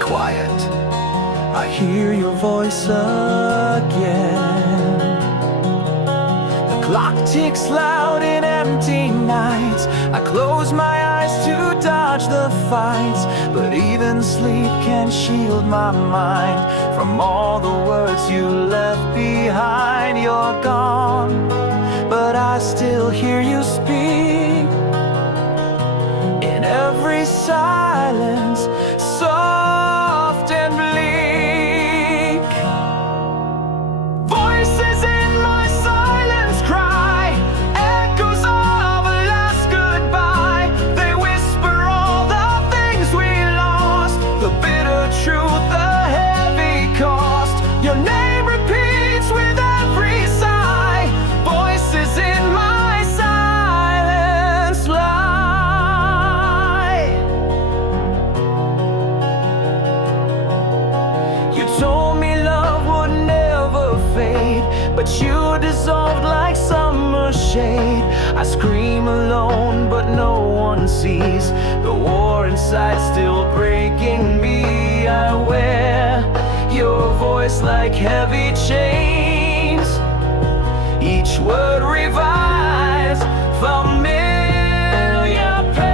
quiet, I hear your voice again. The clock ticks loud in empty nights. I close my eyes to dodge the fights, but even sleep can't shield my mind from all the words you left behind. You're gone, but I still hear you speak in every silence, soft and bleak. Voices in my silence cry, echoes of a last goodbye. They whisper all the things we lost, the bitter truth, the heavy cost. Your name repeats with every sigh. Voices in my silence lie. You told me love would never fade, but you dissolved like summer shade. I scream alone, but no one sees the war inside still breaking me. I wear your voice like heavy chains. Each word revives familiar pain.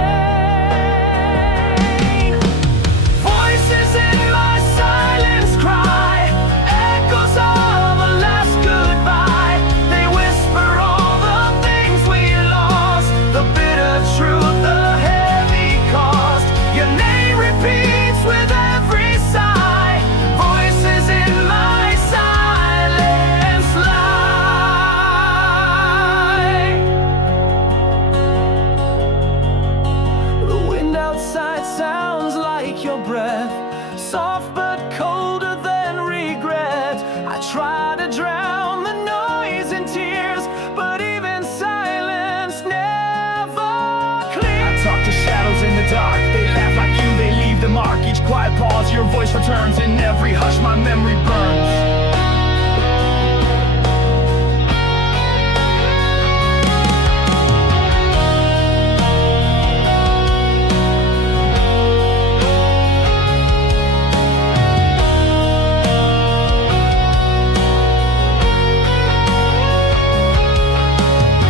Voices in my silence cry, echoes of a last goodbye. They whisper all the things we lost, the bitter truth, the heavy cost. Your name repeats with every sigh. Voices in my silence lie. The wind outside sounds like your breath, soft but colder than regret. I try to drown the noise in tears, but even silence never clears. I talk to shadows in the dark, they laugh like you, they leave the mark. Each quiet pause, your voice returns. In every hush, my memory burns.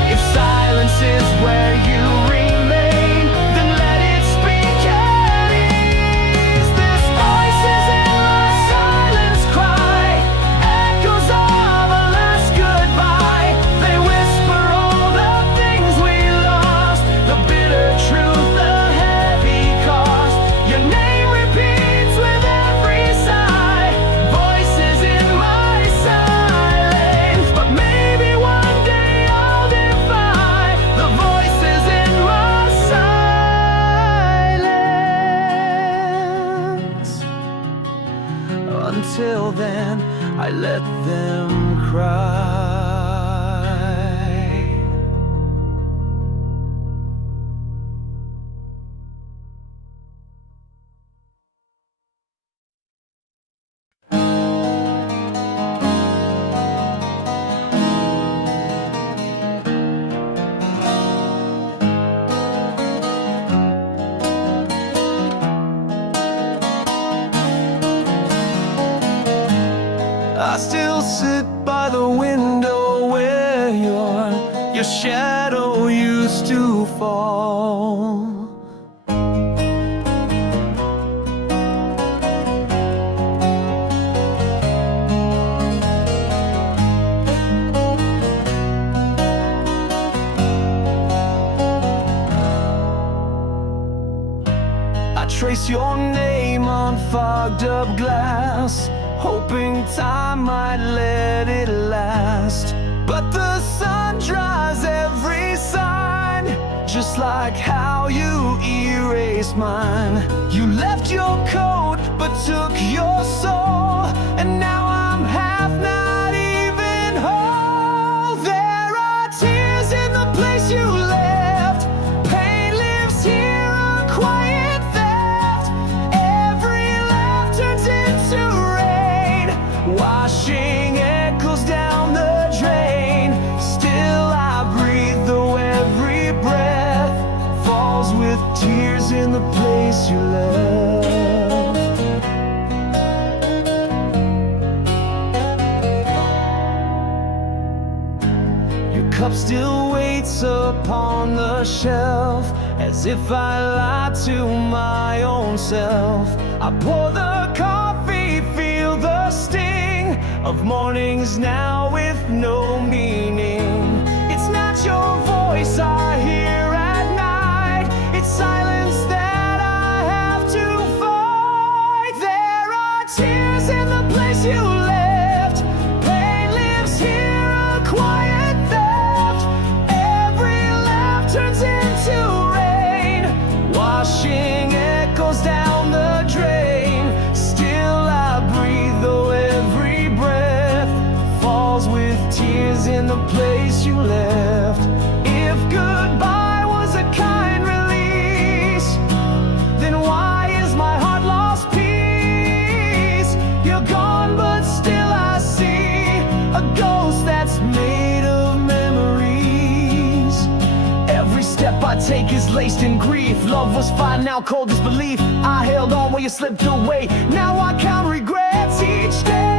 If silence is where you remain, then let it speak at ease. This voices in my silence cry, echoes of a last goodbye. They whisper all the things we lost, the bitter truth, the heavy cost. Your name repeats with every sigh. Voices in my silence, but maybe one day I'll defy the voices in my silence. Until then, I let them cry. I still sit by the window where your shadow used to fall. I trace your name on fogged up glass, hoping time might let it last. But the sun dries every sign, just like how you erased mine. You left your coat but took your soul, and now I'm half not even whole. There are tears in the place you left. Pain lives here, a quiet theft. Every laugh turns into rain, washing echoes down the drain. Still I breathe, though every breath falls with tears in the place you left. still waits upon the shelf. As if I lied to my own self, I pour the coffee, feel the sting of mornings now with no meaning. It's not your voice I hear at night, it's silence that I have to fight. There are tears in the place you left, pain lives here, a quiet theft. Every laugh turns into rain, washing echoes down the drain. Still I breathe though every breath falls with tears in the place you left. If goodbye was a kind release, then why is my heart lost peace? You're gone but still I see a ghost that's made of memories. Every step I take is laced in grief. Love was fine, now cold as belief. I held on while you slipped away, now I count regrets each day.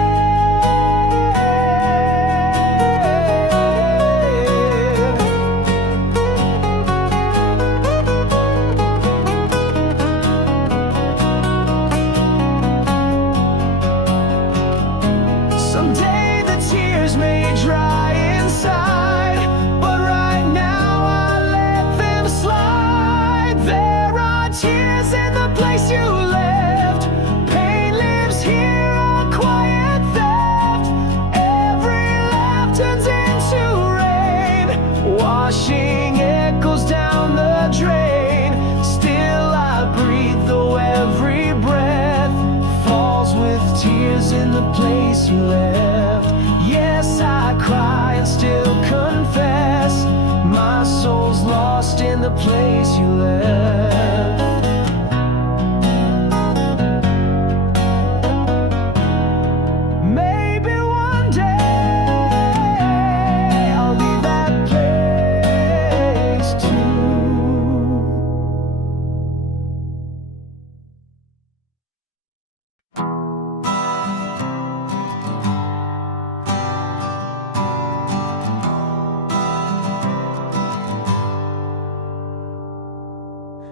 Someday the tears may dry inside, but right now I let them slide. There are tears in the place you left, pain lives here, a quiet theft. Every laugh turns into rain, washing echoes down the drain. Still I breathe though every breath falls with tears in the place you left. Yes, I cry and still confess, my soul's lost in the place you left. Maybe one day I'll leave that place too.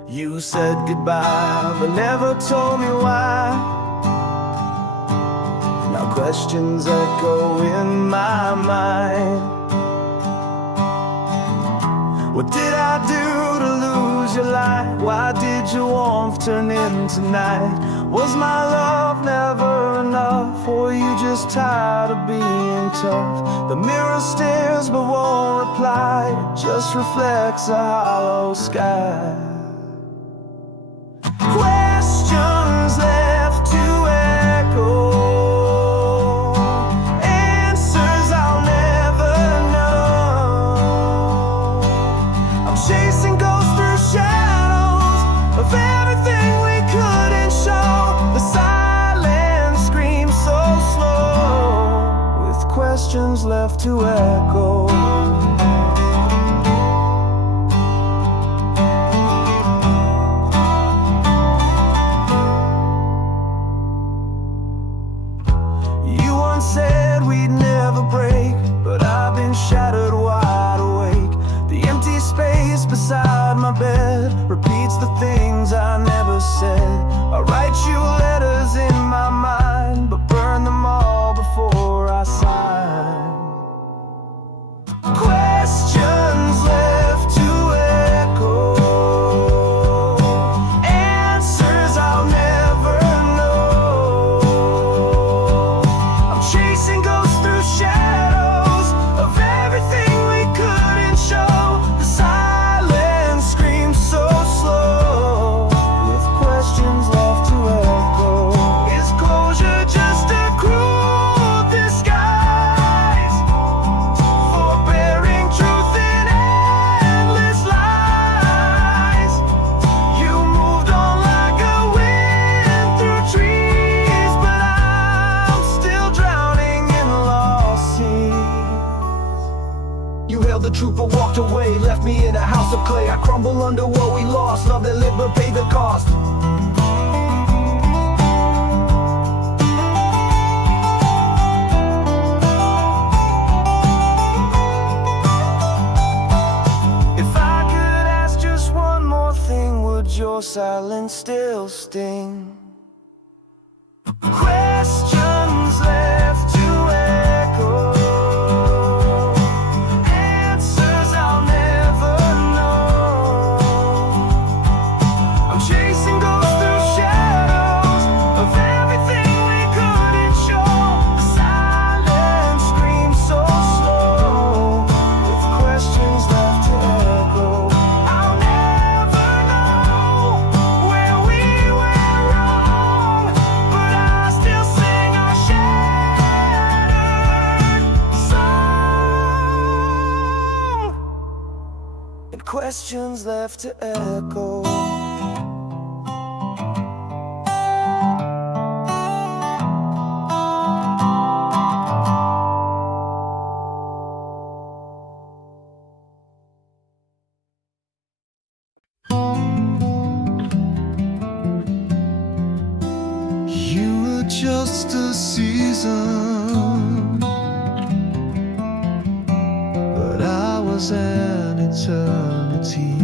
You said goodbye, but never told me why. Now questions echo in my mind. What did I do to lose your light? Why did your warmth turn into night? Was my love never enough? Or were you just tired of being tough? The mirror stares but won't reply, it just reflects a hollow sky. Questions left to echo, answers I'll never know. I'm chasing ghosts through shadows of everything we couldn't show. The silence screams so slow, with questions left to echo. Said we'd never break, but I've been shattered wide awake. The empty space beside my bed repeats the things I never said. I write you letters in my mind, but burn them all before I sign. Questions left to echo, answers I'll never know. Chasing ghosts through shadows of everything we couldn't show. The silence screams so slow, with questions left to echo. Is closure just a cruel disguise for bearing truth in endless lies? You moved on like a wind through trees, but I'm still drowning in lost seas. You held the truth but walked away, left me in a house of clay. I crumble under what we lost, love that lived but paid the cost. your silence still sting. Questions left to echo, answers I'll never know. I'm chasing ghosts through shadows of everything we couldn't show. The silence screams so slow, with questions left to echo. I'll never know where we went wrong, but I still sing our shattered song, and questions left to echo. You were just a season, but I was an eternity.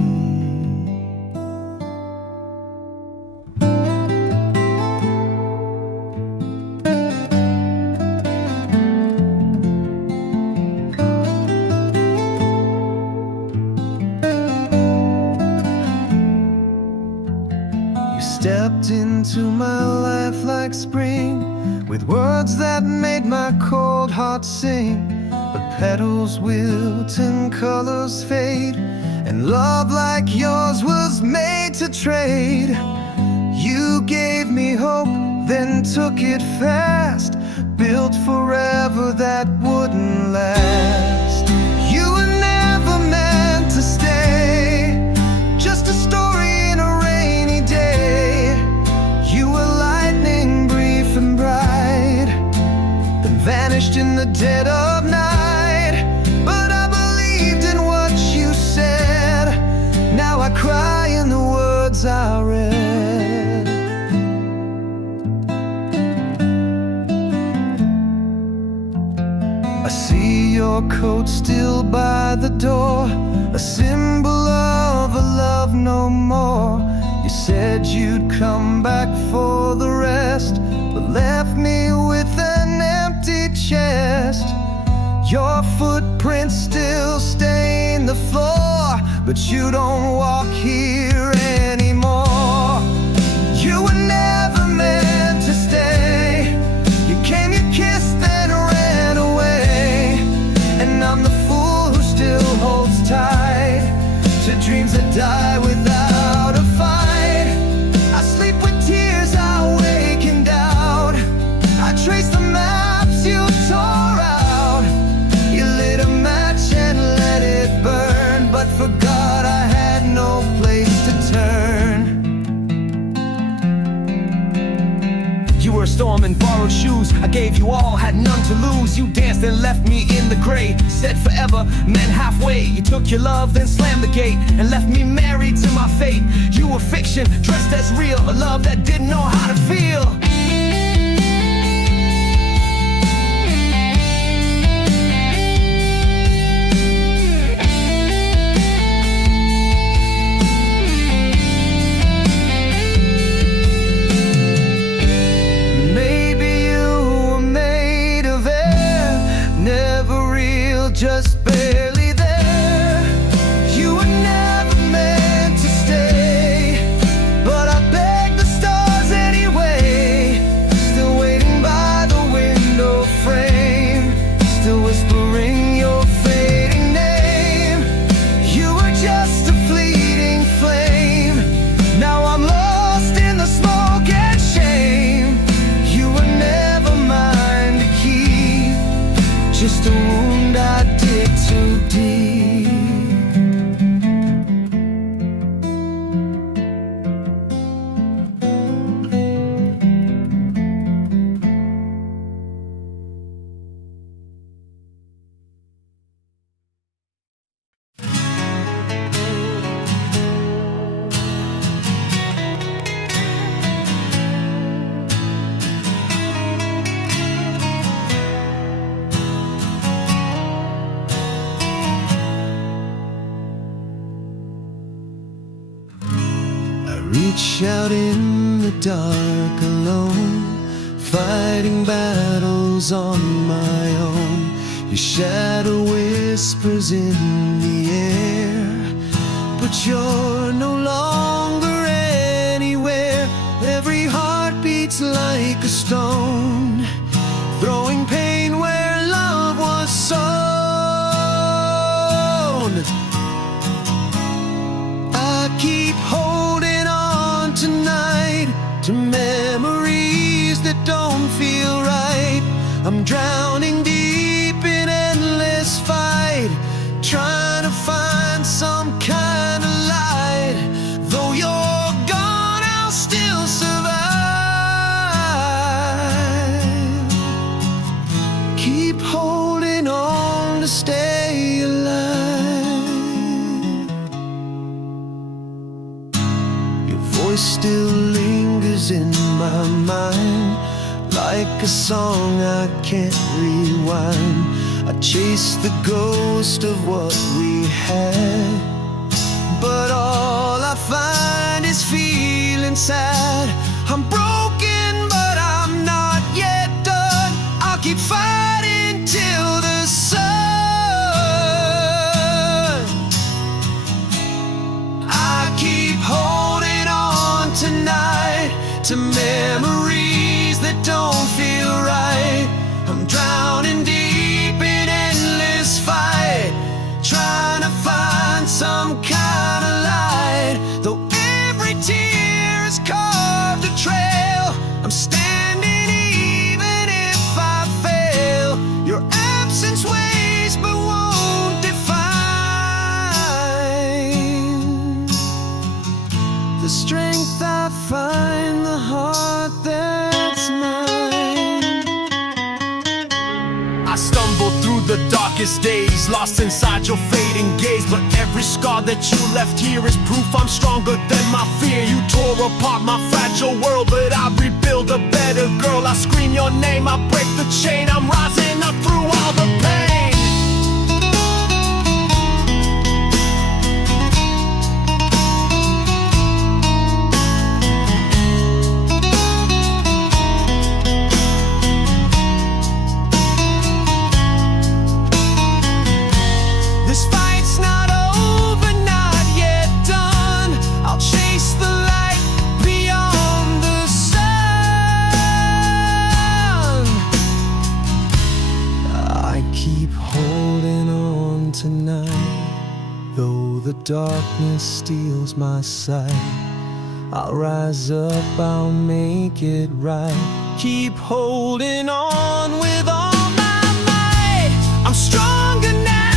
You stepped into my life like spring, with words that made my cold heart sing. But petals wilt and colors fade, and love like yours was made to trade. You gave me hope, then took it fast, built forever that wouldn't last. You were never meant to stay, just a story in a rainy day. You were lightning, brief and bright, then vanished in the dead of night. But I believed in what you said, now I cry in the words I read. I see your coat still by the door, a symbol of a love no more. You said you'd come back for the rest, but left me with an empty chest. Your footprints still stain the floor, but you don't walk here anymore. You were never meant to stay. You came, you kissed, then ran away. And I'm the fool who still holds tight to dreams that die without a fight. I sleep with tears, I wake in doubt. I trace the maps you tore out. You lit a match and let it burn, but forgot I had no place to turn. You were a storm in borrowed shoes, I gave you all, had none to lose. You danced and left me in the gray, said forever, meant halfway. You took your love, then slammed the gate, and left me married to my fate. You were fiction, dressed as real, a love that didn't know how to feel. Just barely there. You were never meant to stay, but I begged the stars anyway. reach out in the dark alone, fighting battles on my own. Your shadow whispers in the air, but you're no longer anywhere. Every heart beats like a stone, throwing pain where love was sown. I keep holding on tonight to memories that don't feel right. I'm drowning deep in endless fight, trying to find some kind of light. Though you're gone, I'll still survive. Keep holding on to stay alive. Your voice still lingers in my mind, like a song I can't rewind. I chase the ghost of what we had, but all I find is feeling sad. I'm broken, but I'm not yet done. I'll keep fighting till the sun. I keep holding on tonight to memories that don't feel right. I'm drowning deep in endless fight, trying to find some kind of light. Though every tear has carved a trail, I'm standing even if I fail. Your absence weighs but won't define the strength I find, the heart that's mine. I stumble through the darkest days, lost inside your fading gaze. But every scar that you left here is proof I'm stronger than my fear. You tore apart my fragile world, but I rebuild a better girl. I scream your name, I break the chain. I'm rising up through all the pain. This fight's not over, not yet done. I'll chase the light beyond the sun. I keep holding on tonight, though the darkness steals my sight. I'll rise up, I'll make it right. Keep holding on with all my might. I'm stronger now.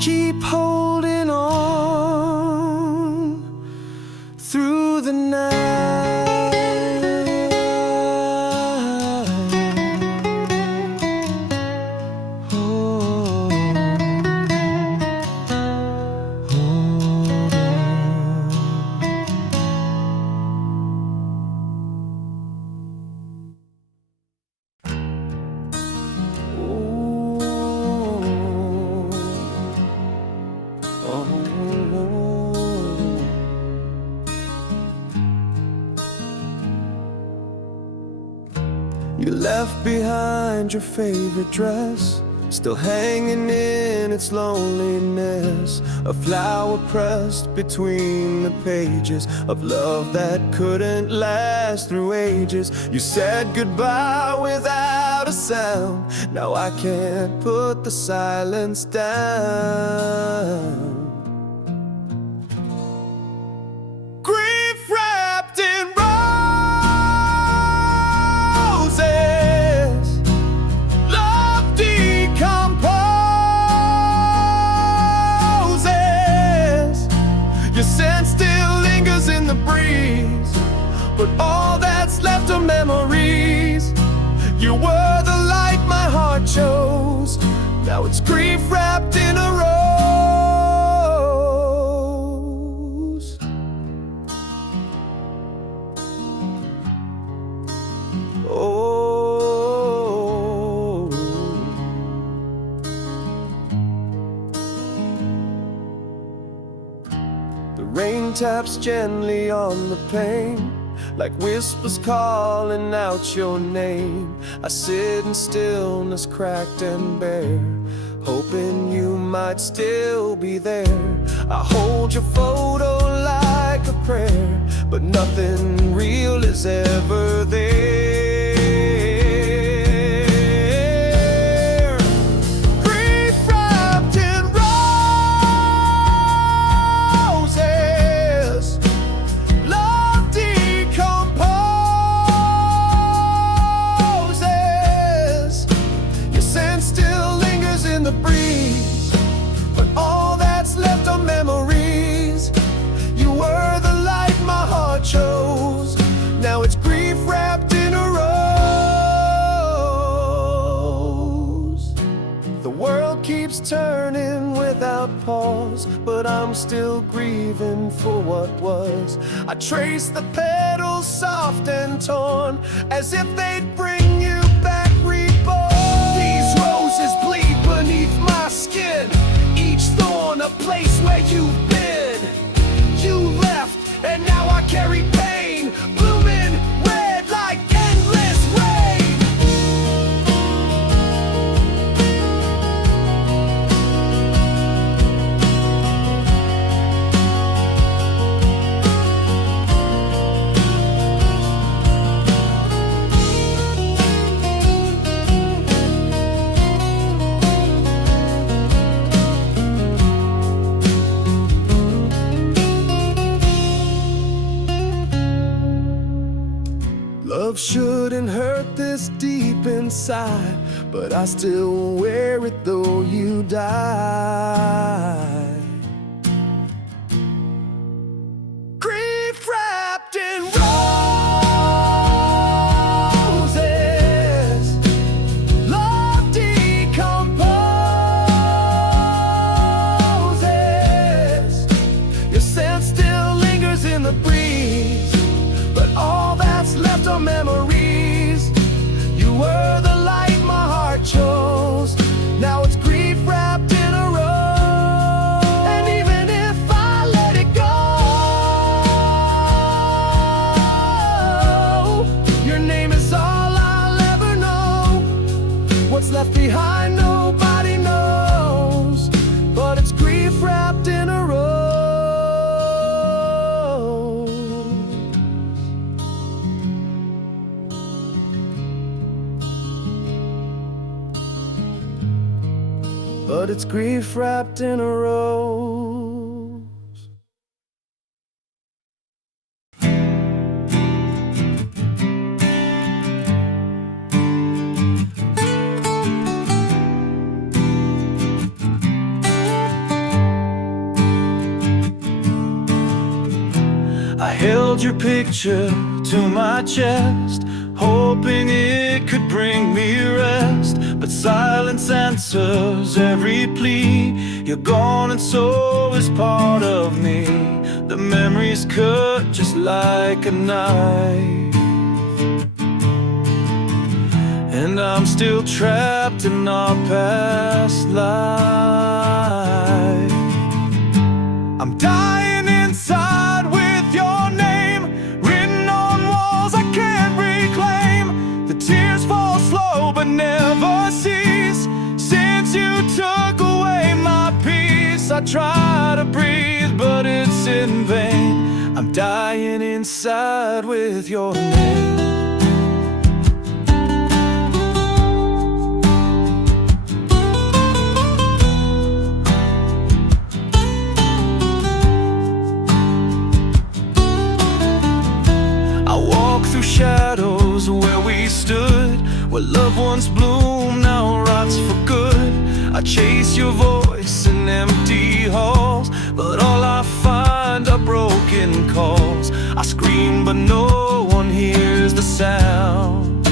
Keep holding on through the night. Oh, oh, you left behind your favorite dress, still hanging in its loneliness. A flower pressed between the pages of love that couldn't last through ages. You said goodbye without a sound. Now I can't put the silence down. Grief wrapped in roses, love decomposes. Your scent still lingers in the breeze, but all that's left are memories. You were the light my heart chose. Now it's grief wrapped in a rose. Oh, rain taps gently on the pane, like whispers calling out your name. I sit in stillness, cracked and bare, hoping you might still be there. I hold your photo like a prayer, but nothing real is ever there. Grief wrapped in roses, love decomposes. Your scent still lingers in the breeze, but all that's left are memories. You were the light my heart chose. Now it's grief wrapped in a rose. The world keeps turning without pause, but I'm still grieving for what was. I trace the petals soft and torn, as if they'd bring you back reborn. These roses bleed beneath my skin, each thorn a place where you've been. You left, and now I carry pain, blooming red like endless rain. Love shouldn't hurt this deep inside, but I still wear it though you died. Grief wrapped in roses, love decomposes. Your scent still lingers in the breeze, but all that's left are memories. You were the light my heart chose. Now it's grief wrapped in a rose. And even if I let it go, your name is all I'll ever know. What's left behind nobody knows, but it's grief wrapped in a rose. But it's grief wrapped in a rose. I held your picture to my chest, hoping it could bring me rest. But silence answers every plea. You're gone and so is part of me. The memories cut just like a knife, and I'm still trapped in our past life. I'm dying inside with your name written on walls I can't reclaim. The tears fall slow but never cease. Since you took away my peace, I try to breathe but it's in vain. I'm dying inside with your name. Shadows where we stood, where loved ones bloom now rots for good. I chase your voice in empty halls, but all I find are broken calls. I scream but no one hears the sound,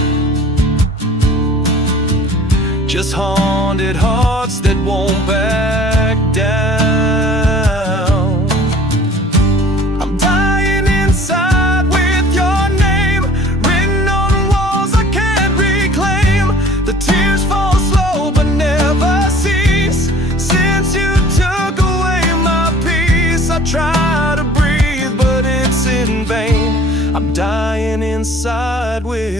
just haunted hearts that won't back down. I'm dying inside with your name written on walls I can't reclaim. The tears fall slow but never cease. Since you took away my peace, I try to breathe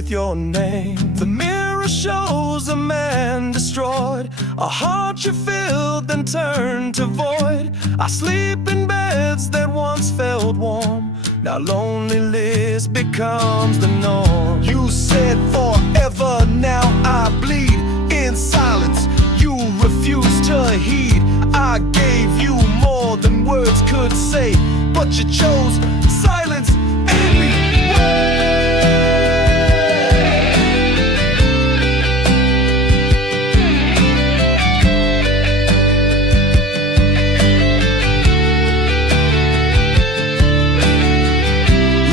with your name. The mirror shows a man destroyed, a heart you filled then turned to void. I sleep in beds that once felt warm, now loneliness becomes the norm. You said forever, now I bleed in silence. You refuse to heed. I gave you more than words could say, but you chose silence anyway.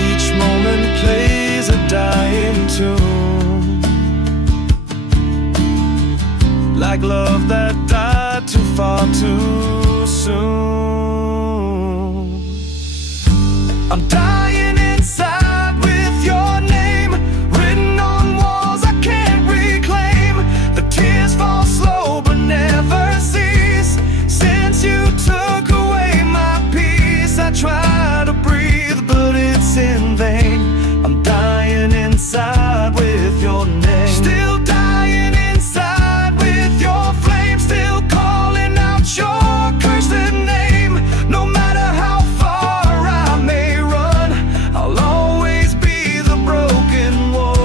Each moment plays a dying tune, like love that died too far too soon. I'm dying inside with your name written on walls I can't reclaim. The tears fall slow but never cease. Since you took away my peace, I try to breathe but it's in vain. I'm dying inside with your name. Still dying inside with your flame. Still calling out your cursed name. No matter how far I may run, I'll always be the broken one.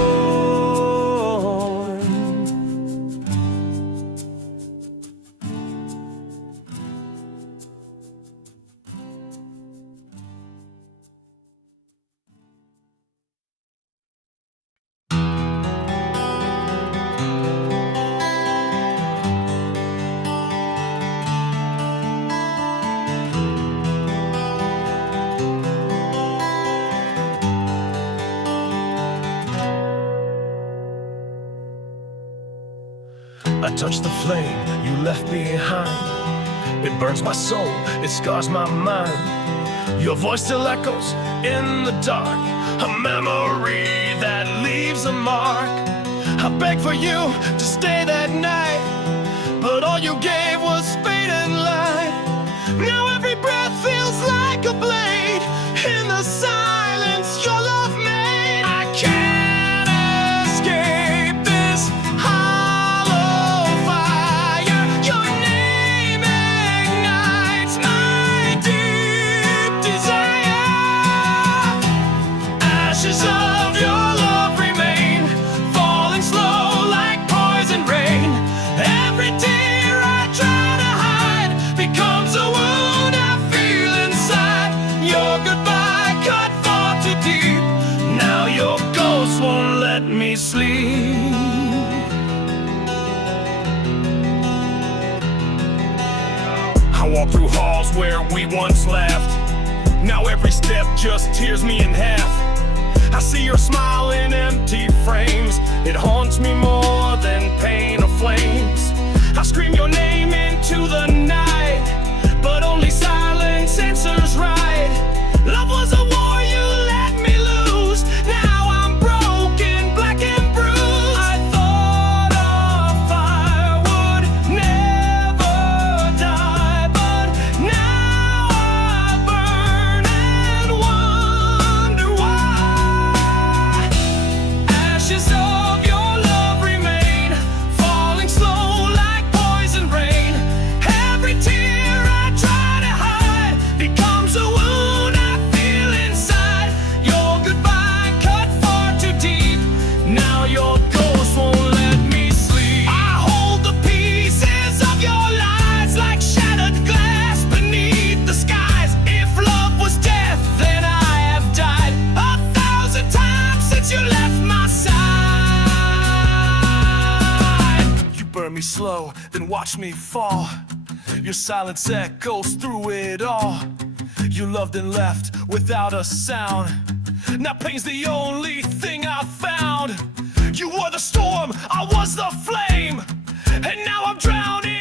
I touch the flame you left behind. It burns my soul, it scars my mind. Your voice still echoes in the dark, a memory that leaves a mark. I begged for you to stay that night, but all you gave was fate and light. Now every breath feels like a blade in the silence your love made. I can't escape this hollow fire. Your name ignites my deep desire. Ashes of your love remain, falling slow like poison rain. Every tear I try to hide becomes a wound I feel inside. Your goodbye cut far too deep. Now your ghost won't let me sleep. I walk through halls where we once laughed. Now every step just tears me in half. I see your smile in empty frames. It haunts me more than pain or flames. I scream your name into the night, but only silence answers right. Love was a war you let me lose. Now I'm broken, black and bruised. I thought a fire would never die, but now I burn and wonder why. Ashes of your love remain, falling slow like poison rain. Every tear I try to hide becomes a wound I feel inside. Your goodbye cut far too deep. Now your ghost won't let me sleep. I hold the pieces of your lies like shattered glass beneath the skies. If love was death, then I have died 1,000 times since you left my side. You burn me slow, then watch me fall. Your silence echoes through it all. You loved and left without a sound. Now pain's the only thing I've found. You were the storm, I was the flame, and now I'm drowning